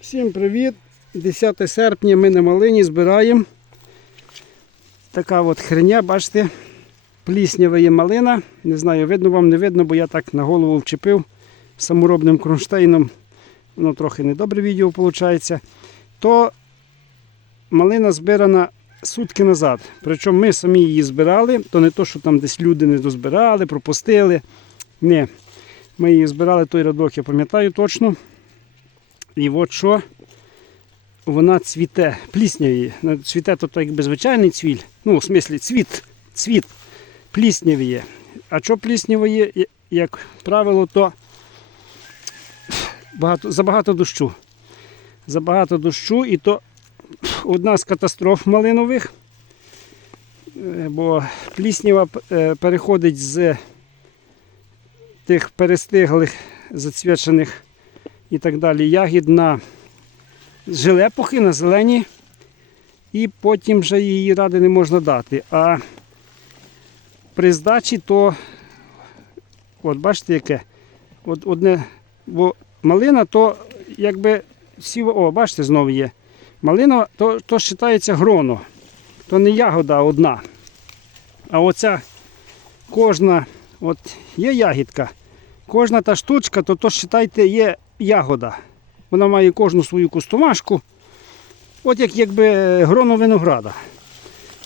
Всім привіт! 10 серпня ми на малині збираємо. Така от хреня, бачите, пліснява є малина. Не знаю, видно вам, не видно, бо я так на голову вчепив саморобним кронштейном. Воно трохи недобре відео виходить. То малина збирана сутки назад. Причому ми самі її збирали, то не то, що там десь люди не дозбирали, пропустили. Ні. Ми її збирали той радок, я пам'ятаю точно. І от що вона цвіте, плісня її. Ну, Цвіте то, то якби звичайний цвіль. Ну, в смислі, цвіт, цвіт плісняві є. А що плісняве є, я- як правило, то багато, забагато дощу. Забагато дощу і то одна з катастроф малинових. Е, Бо пліснява е, переходить з тих перестиглих, зацвячених і так далі ягід на жилепухи, на зелені, і потім вже її ради не можна дати. А при здачі то, от бачите, яке, от одне, бо малина то якби всі, о, бачите, знову є. Малина то, то вважається гроно, то не ягода одна. А оця кожна, от є ягідка, кожна та штучка, то то вважайте, є ягода. Вона має кожну свою кустомашку. От як якби гроно винограда.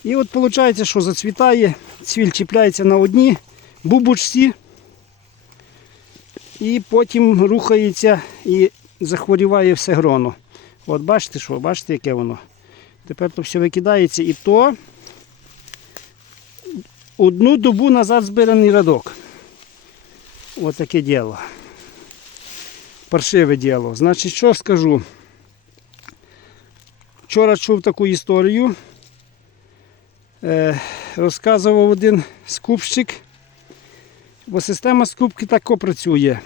І от виходить, що зацвітає, цвіль чіпляється на одній бубочці. І потім рухається і захворіває все гроно. От бачите, що, бачите, яке воно. Тепер то все викидається і то одну добу назад збираний радок. Ось таке діло. Паршиве діло. Значить, що скажу? Вчора чув таку історію. Е, розказував один скупщик, бо система скупки тако працює.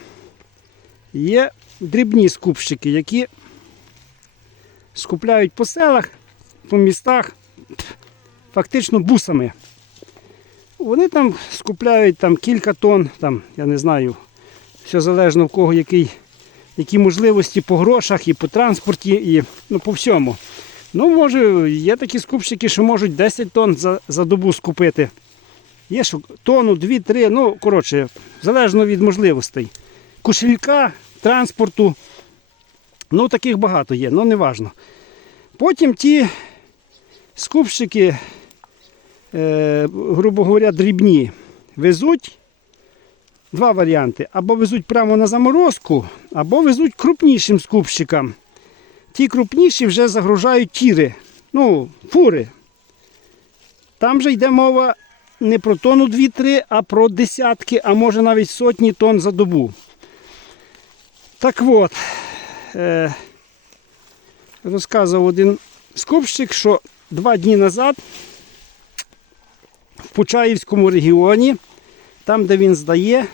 Є дрібні скупщики, які скупляють по селах, по містах, фактично бусами. Вони там скупляють там, кілька тонн, там, я не знаю, все залежно в кого який, які можливості по грошах і по транспорті, і ну, по всьому. Ну, може, є такі скупщики, що можуть 10 тонн за, за добу скупити. Є що тонну, 2-3, ну, коротше, залежно від можливостей. Кошелька, транспорту. Ну, таких багато є, ну не важно. Потім ті скупщики, е, грубо говоря, дрібні, везуть два варіанти. Або везуть прямо на заморозку, або везуть крупнішим скупщикам. Ті крупніші вже загружають тіри, ну, фури. Там же йде мова не про тонну 2-3, а про десятки, а може навіть сотні тонн за добу. Так от, е, розказував один скупщик, що два дні назад в Почаївському регіоні, там, де він здає,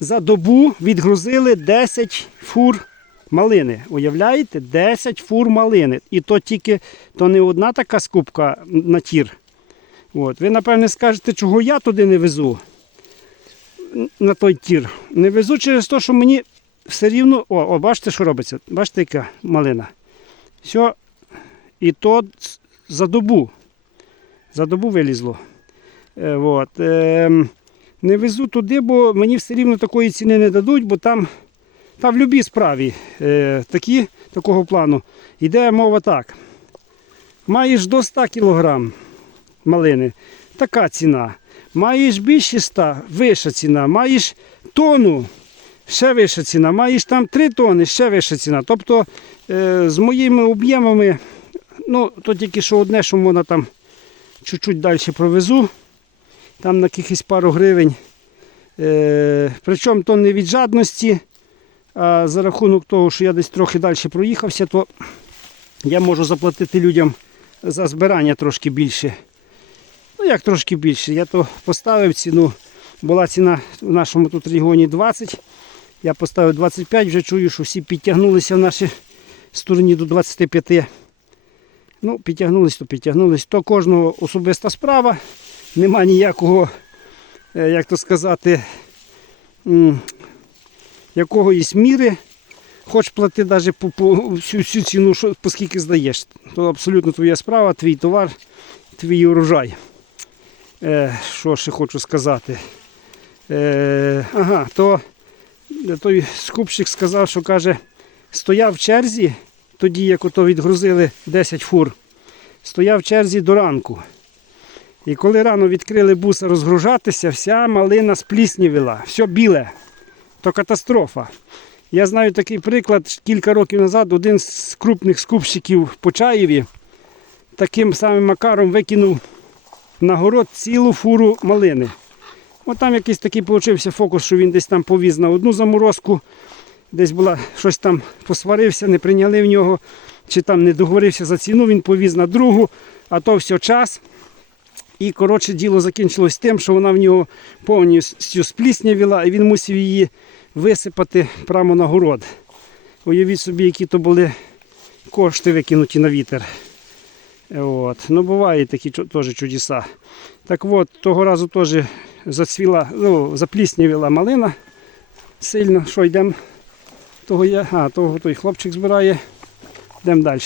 за добу відгрузили 10 фур малини. Уявляєте? 10 фур малини. І то тільки то не одна така скупка на тір. От. Ви, напевне, скажете, чого я туди не везу на той тір. Не везу через те, що мені все рівно. О, о, бачите, що робиться? Бачите, яка малина. Все. І то за добу. За добу вилізло. Е, от. Е, не везу туди, бо мені все рівно такої ціни не дадуть, бо там, там в будь-якій справі е, такі, такого плану йде мова так. Маєш до 100 кг малини, така ціна. Маєш більше 100, вища ціна. Маєш тонну, ще вища ціна. Маєш там 3 тони, ще вища ціна. Тобто е, з моїми об'ємами, ну, то тільки що одне, що можна там чуть-чуть далі провезу, там на якихось пару гривень. Е, причому то не від жадності, а за рахунок того, що я десь трохи далі проїхався, то я можу заплатити людям за збирання трошки більше. Ну як трошки більше. Я то поставив ціну. Була ціна в нашому тут регіоні 20. Я поставив 25, вже чую, що всі підтягнулися в нашій стороні до 25. Ну, підтягнулись, то підтягнулись. То кожного особиста справа. Нема ніякого, е, як то сказати, якогось міри. Хоч плати навіть по, по всю, всю ціну, що, по скільки здаєш. То абсолютно твоя справа, твій товар, твій урожай. Е, що ще хочу сказати? Е, ага, то той скупщик сказав, що каже, стояв в черзі, тоді як ото відгрузили 10 фур, стояв в черзі до ранку. І коли рано відкрили буса розгружатися, вся малина спліснівіла, все біле. То катастрофа. Я знаю такий приклад, кілька років назад один з крупних скупщиків в Почаєві таким самим макаром викинув на город цілу фуру малини. От там якийсь такий получився фокус, що він десь там повіз на одну заморозку, десь була щось там посварився, не прийняли в нього, чи там не договорився за ціну, він повіз на другу, а то все час. І коротше діло закінчилось тим, що вона в нього повністю спліснявіла, і він мусив її висипати прямо на город. Уявіть собі, які то були кошти викинуті на вітер. От. Ну, бувають такі теж чудеса. Так от, того разу теж зацвіла, ну, запліснявіла малина сильно. Що йдемо? Того я, а, того той хлопчик збирає. Йдемо далі.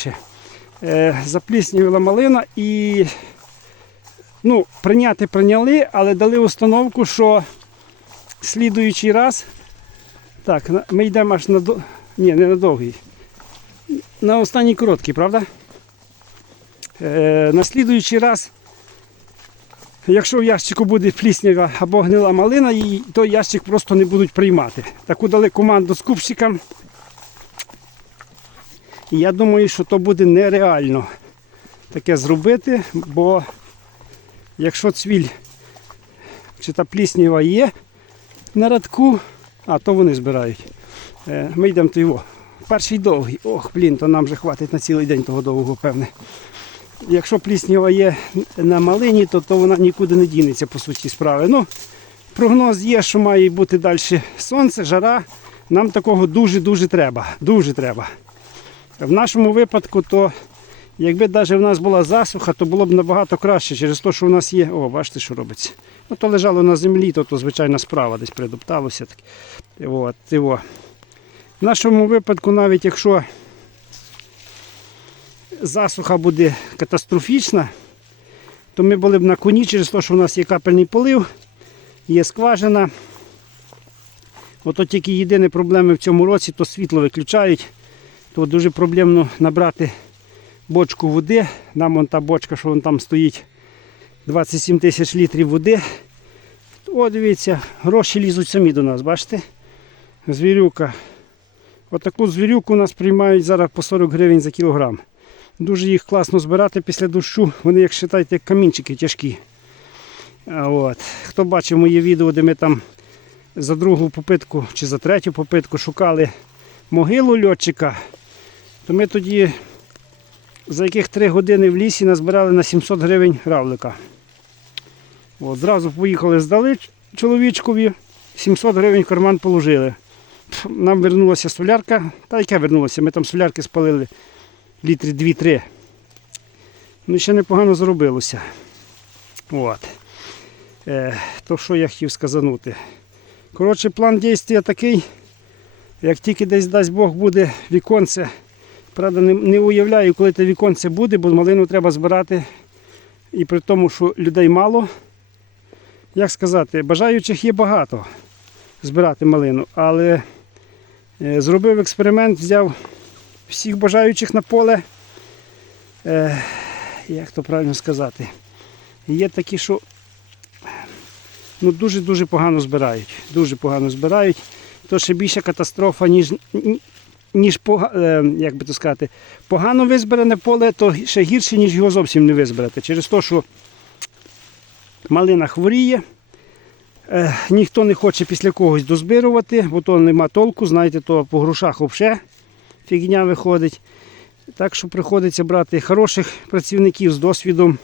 Е, запліснявіла малина і ну, прийняти прийняли, але дали установку, що слідуючий раз. Так, ми йдемо аж на. Ні, не на довгий. На останній короткий, правда? Е, на слідуючий раз, якщо в ящику буде пліснява або гнила малина, то ящик просто не будуть приймати. Таку дали команду скупщикам. І я думаю, що то буде нереально таке зробити, бо якщо цвіль чи та пліснява є на радку, а то вони збирають. Е, Ми йдемо то його. Перший довгий. Ох, блін, то нам вже хватить на цілий день того довгого, певне. Якщо пліснява є на малині, то, то вона нікуди не дінеться по суті справи. Ну, прогноз є, що має бути далі сонце, жара. Нам такого дуже-дуже треба. Дуже треба. В нашому випадку, то якби навіть в нас була засуха, то було б набагато краще через те, що в нас є. О, бачите, що робиться. Ну, то лежало на землі, то, то звичайна справа десь придопталося. От, о. В нашому випадку, навіть якщо засуха буде катастрофічна, то ми були б на коні через те, що в нас є капельний полив, є скважина. Ото тільки єдині проблеми в цьому році, то світло виключають, то дуже проблемно набрати бочку води. Нам вон та бочка, що вон там стоїть, 27 тисяч літрів води. О, дивіться, гроші лізуть самі до нас, бачите? Звірюка. Отаку звірюку у нас приймають зараз по 40 гривень за кілограм. Дуже їх класно збирати після дощу. Вони, як вважаєте, як камінчики тяжкі. От. Хто бачив моє відео, де ми там за другу попитку чи за третю попитку шукали могилу льотчика, то ми тоді за яких 3 години в лісі назбирали на 700 гривень равлика. От, зразу поїхали, здали чоловічкові, 700 гривень в карман положили. Нам вернулася солярка, та яка вернулася, ми там солярки спалили літрі 2-3. Ну, ще непогано зробилося. От. Е, то що я хотів сказанути. Коротше, план дійства такий. Як тільки десь дасть Бог буде віконце. Правда, не, не уявляю, коли те віконце буде, бо малину треба збирати. І при тому, що людей мало. Як сказати, бажаючих є багато збирати малину, але е, зробив експеримент, взяв всіх бажаючих на поле. Е, як то правильно сказати? Є такі, що ну, дуже-дуже погано збирають. Дуже погано збирають. То ще більша катастрофа, ніж, ніж е, як би то сказати, погано визбиране поле, то ще гірше, ніж його зовсім не визбирати. Через те, що малина хворіє. Е, ніхто не хоче після когось дозбирувати, бо то нема толку, знаєте, то по грошах взагалі фігня виходить. Так що приходиться брати хороших працівників з досвідом.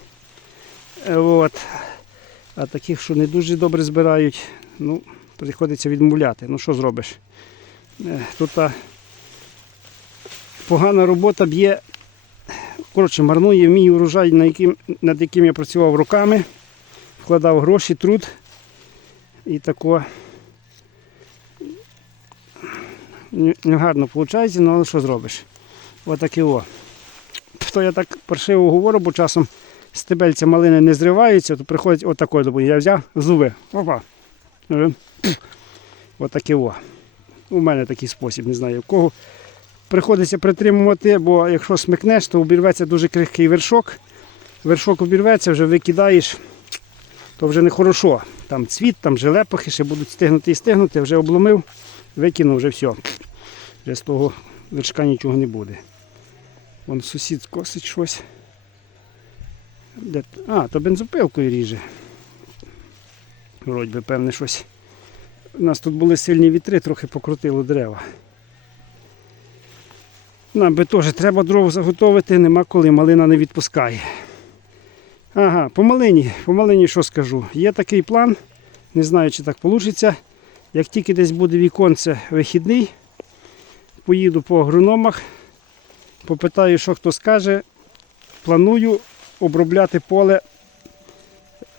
Е, От. А таких, що не дуже добре збирають, ну, приходиться відмовляти. Ну що зробиш? Тут погана робота б'є, коротше, марнує мій урожай, на яким, над яким я працював роками, вкладав гроші, труд. І тако не не гарно виходить, ну але що зробиш? Отаке о. То я так паршиво говорю, бо часом стебельця малини не зриваються, то приходить отакої допомоги. Я взяв зуби. Опа. Е, пф. Отаке о. У мене такий спосіб, не знаю в кого. Приходиться притримувати, бо якщо смикнеш, то обірветься дуже крихкий вершок. Вершок обірветься, вже викидаєш, то вже не хорошо. Там цвіт, там желепахи ще будуть стигнути і стигнути, вже обломив, викинув, вже все. Вже з того вершка нічого не буде. Вон сусід косить щось. Де... А, то бензопилкою ріже. Вроді би, певне, щось. У нас тут були сильні вітри, трохи покрутило дерева. Нам би теж треба дров заготовити, нема коли, малина не відпускає. Ага, по малині, по малині що скажу? Є такий план, не знаю, чи так вийде. Як тільки десь буде віконце вихідний, поїду по агрономах, попитаю, що хто скаже. Планую обробляти поле.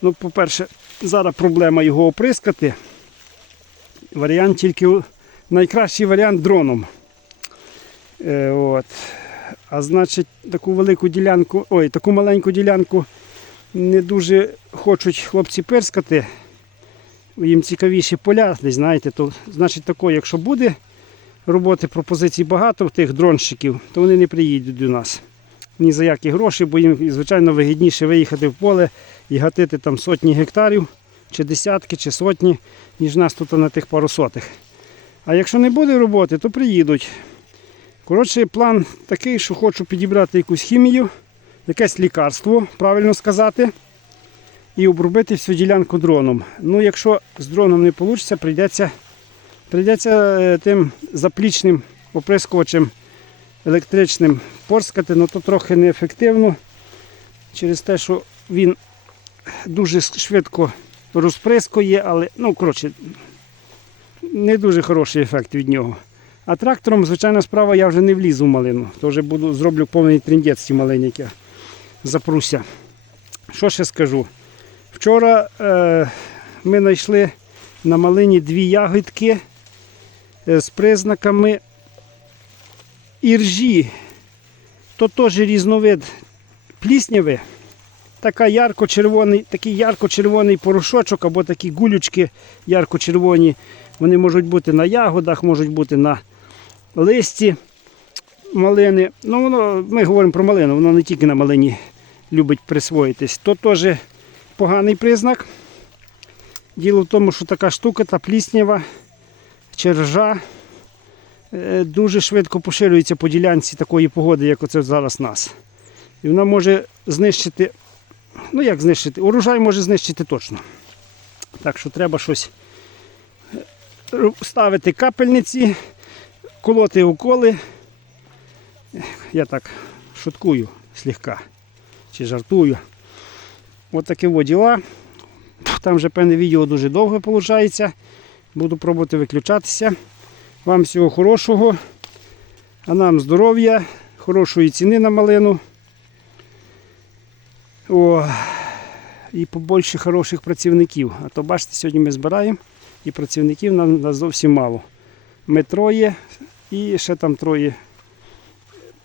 Ну, по-перше, зараз проблема його оприскати. Варіант тільки найкращий варіант дроном. Е, от. А значить, таку велику ділянку, ой, таку маленьку ділянку не дуже хочуть хлопці пирскати. Їм цікавіші поля, десь знаєте, то значить тако, якщо буде роботи пропозицій багато в тих дронщиків, то вони не приїдуть до нас. Ні за які гроші, бо їм, звичайно, вигідніше виїхати в поле і гатити там сотні гектарів, чи десятки, чи сотні, ніж нас тут на тих пару сотих. А якщо не буде роботи, то приїдуть. Коротше, план такий, що хочу підібрати якусь хімію, якесь лікарство, правильно сказати, і обробити всю ділянку дроном. Ну, якщо з дроном не вийде, прийдеться, прийдеться е, тим заплічним оприскувачем електричним порскати, але то трохи неефективно через те, що він дуже швидко розприскує, але ну, коротше, не дуже хороший ефект від нього. А трактором, звичайна справа, я вже не влізу в малину. То вже буду, зроблю повний трендець ці малині, запруся. Що ще скажу? Вчора е, ми знайшли на малині дві ягідки е, з признаками іржі. То теж різновид плісняви. Така ярко-червоний, такий ярко-червоний порошочок або такі гулючки ярко-червоні. Вони можуть бути на ягодах, можуть бути на листі малини. Ну, воно, ми говоримо про малину, воно не тільки на малині любить присвоїтись. То теж поганий признак. Діло в тому, що така штука, та пліснява, чержа, е, дуже швидко поширюється по ділянці такої погоди, як оце зараз у нас. І вона може знищити, ну як знищити, урожай може знищити точно. Так що треба щось е, ставити капельниці, колоти уколи. Я так шуткую слегка чи жартую. Ось такі от діла. Там вже певне відео дуже довге виходить. Буду пробувати виключатися. Вам всього хорошого, а нам здоров'я, хорошої ціни на малину. О, і побольше хороших працівників. А то бачите, сьогодні ми збираємо і працівників нам нас зовсім мало. Ми троє і ще там троє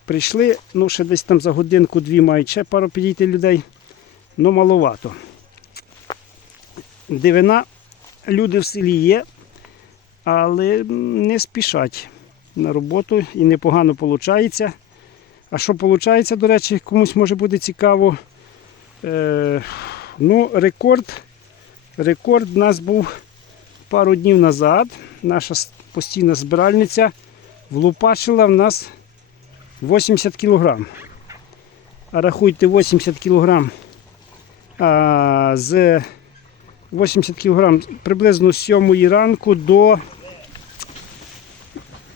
прийшли. Ну, ще десь там за годинку-дві мають ще пару підійти людей. Ну, маловато. Дивина, люди в селі є, але не спішать на роботу і непогано виходить. А що виходить, до речі, комусь може бути цікаво. Е, ну, рекорд, рекорд у нас був пару днів назад. Наша постійна збиральниця влупачила в нас 80 кг. А рахуйте 80 кг а, з 80 кг приблизно з 7 ранку до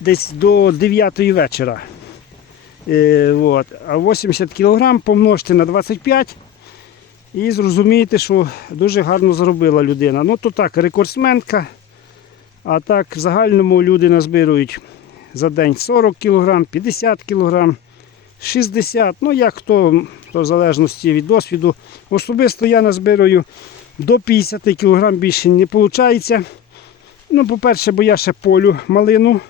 десь до 9 вечора. Е, от. А 80 кг помножте на 25 і зрозумієте, що дуже гарно заробила людина. Ну то так, рекордсменка. А так в загальному люди назбирують за день 40 кг, 50 кг, 60 Ну як хто, то в залежності від досвіду. Особисто я назбирую до 50 кг більше не виходить. Ну, по-перше, бо я ще полю малину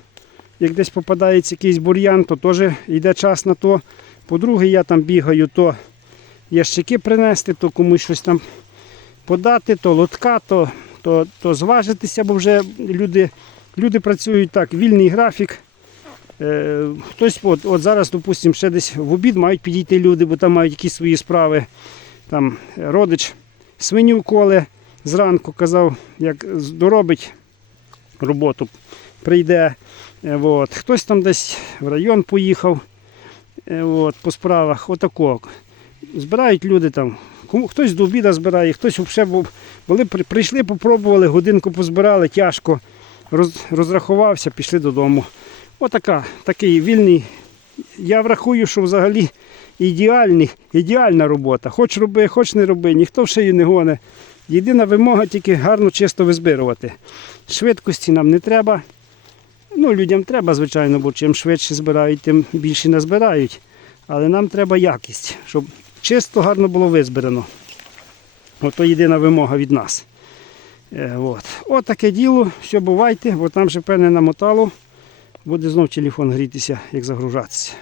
як десь попадається якийсь бур'ян, то теж йде час на то. По-друге, я там бігаю, то ящики принести, то комусь щось там подати, то лотка, то, то, то зважитися, бо вже люди, люди працюють так, вільний графік. Е, хтось, от, от зараз, допустимо, ще десь в обід мають підійти люди, бо там мають якісь свої справи. Там родич свиню коле зранку казав, як доробить роботу, прийде. Е, От. Хтось там десь в район поїхав е, от, по справах. Отако. Збирають люди там. Хтось до обіда збирає, хтось взагалі. Були, прийшли, попробували, годинку позбирали, тяжко. Роз, розрахувався, пішли додому. Отака, такий вільний. Я врахую, що взагалі ідеальний, ідеальна робота. Хоч роби, хоч не роби, ніхто в шию не гоне. Єдина вимога тільки гарно чисто визбирувати. Швидкості нам не треба. Ну, людям треба, звичайно, бо чим швидше збирають, тим більше назбирають. Але нам треба якість, щоб чисто гарно було визбирано. Ото єдина вимога від нас. Е, от. от таке діло, все бувайте, бо там ще певне намотало. Буде знов телефон грітися, як загружатися.